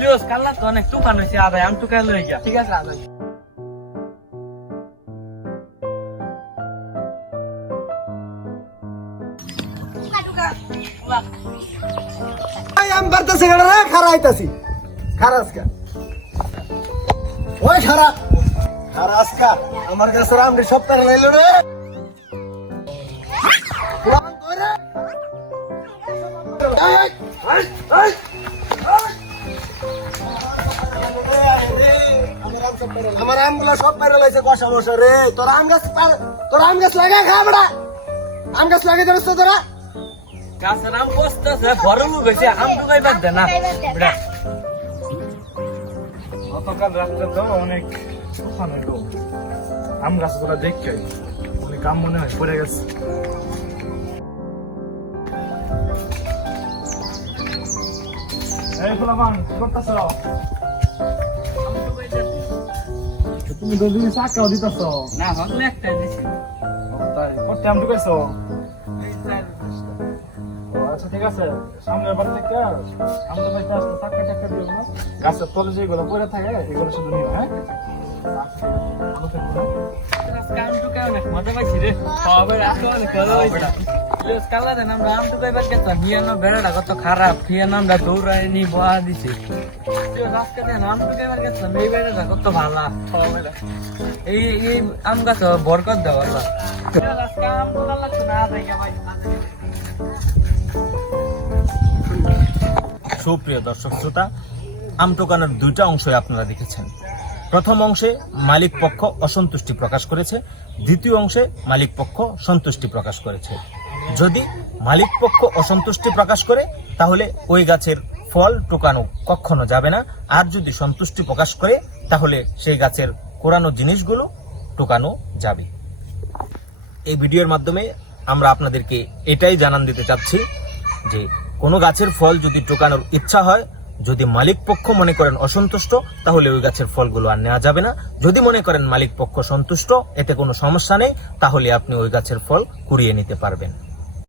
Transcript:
লিওস কাল্লা তো অনেক তুফান হয়েছে আদায় আম টুকা লই গা। ঠিক আছে আদায়। আম পারতেছি রে, খারা আইতাছি। খারাস কা ওই খারা খারাস কা আমার কাছে আম সব তার লাইলো রে। কুরআন কই রে? এই, এই, এই, আমার আমগুলো সব বাইরে লাইছে কষা মশা রে। তোর আম গাছ লাগা খা বড়া। আম গাছ লাগে ধরছ তোরা? গাছের আম বসতেছে বড় লোক হয়েছে আম টুকাই বাদ দে না বেটা। গতকাল রাত্রে তো অনেক তুফান হইলো, আম গাছ তোরা দেখে অনেক আম মনে হয় পড়ে গেছে। এই ফুলাবান কি করতেছ? তুমি দুদিন চাকাও দিতেছ না ভাবলে একটা দিছি। তাই করতে আম ঢুকাইছ? আচ্ছা ঠিক আছে, সামনের বার থেকে আমরা বাড়িতে আসলে চাক্কা টাক্কা দিও না, গাছের তলে যেগুলো পড়ে থাকে এগুলো শুধু নিও। হ্যাঁ আচ্ছা, ভালো থাকবো। আজকে আম টুকাই অনেক মজা পাইছি রে। সবে আজকে অনেক মজা পাইছি। লিওস কাল্লা দেন আমরা আম টুকাই বাদ গেছিলাম। হিয়ানো বেড়াটা কত খারাপ, হিয়ানো আমরা দৌড়াই নি বয়া দিছি। লিওস আজকে দেন আম টুকাই বাদ গেছিলাম, এই বেড়াটা কত ভালো। এই এই আম গাছ বরকত দেওয়া আল্লাহ। আজকে আম তোলা লাগছে না আদায় ভাই। সুপ্রিয় দর্শক শ্রোতা, আম টোকানোর দুইটা অংশই আপনারা দেখেছেন। প্রথম অংশে মালিক পক্ষ অসন্তুষ্টি প্রকাশ করেছে, দ্বিতীয় অংশে মালিক পক্ষ সন্তুষ্টি প্রকাশ করেছে। যদি মালিক পক্ষ অসন্তুষ্টি প্রকাশ করে তাহলে ওই গাছের ফল টোকানো কখনো যাবে না, আর যদি সন্তুষ্টি প্রকাশ করে তাহলে সেই গাছের কোরানো জিনিসগুলো টোকানো যাবে। এই ভিডিওর মাধ্যমে আমরা আপনাদেরকে এটাই জানান দিতে চাচ্ছি যে কোনো গাছের ফল যদি টোকানোর ইচ্ছা হয়, যদি মালিক পক্ষ মনে করেন অসন্তুষ্ট তাহলে ওই গাছের ফলগুলো আর নেওয়া যাবে না। যদি মনে করেন মালিক পক্ষ সন্তুষ্ট, এতে কোনো সমস্যা নেই, তাহলে আপনি ওই গাছের ফল কুড়িয়ে নিতে পারবেন।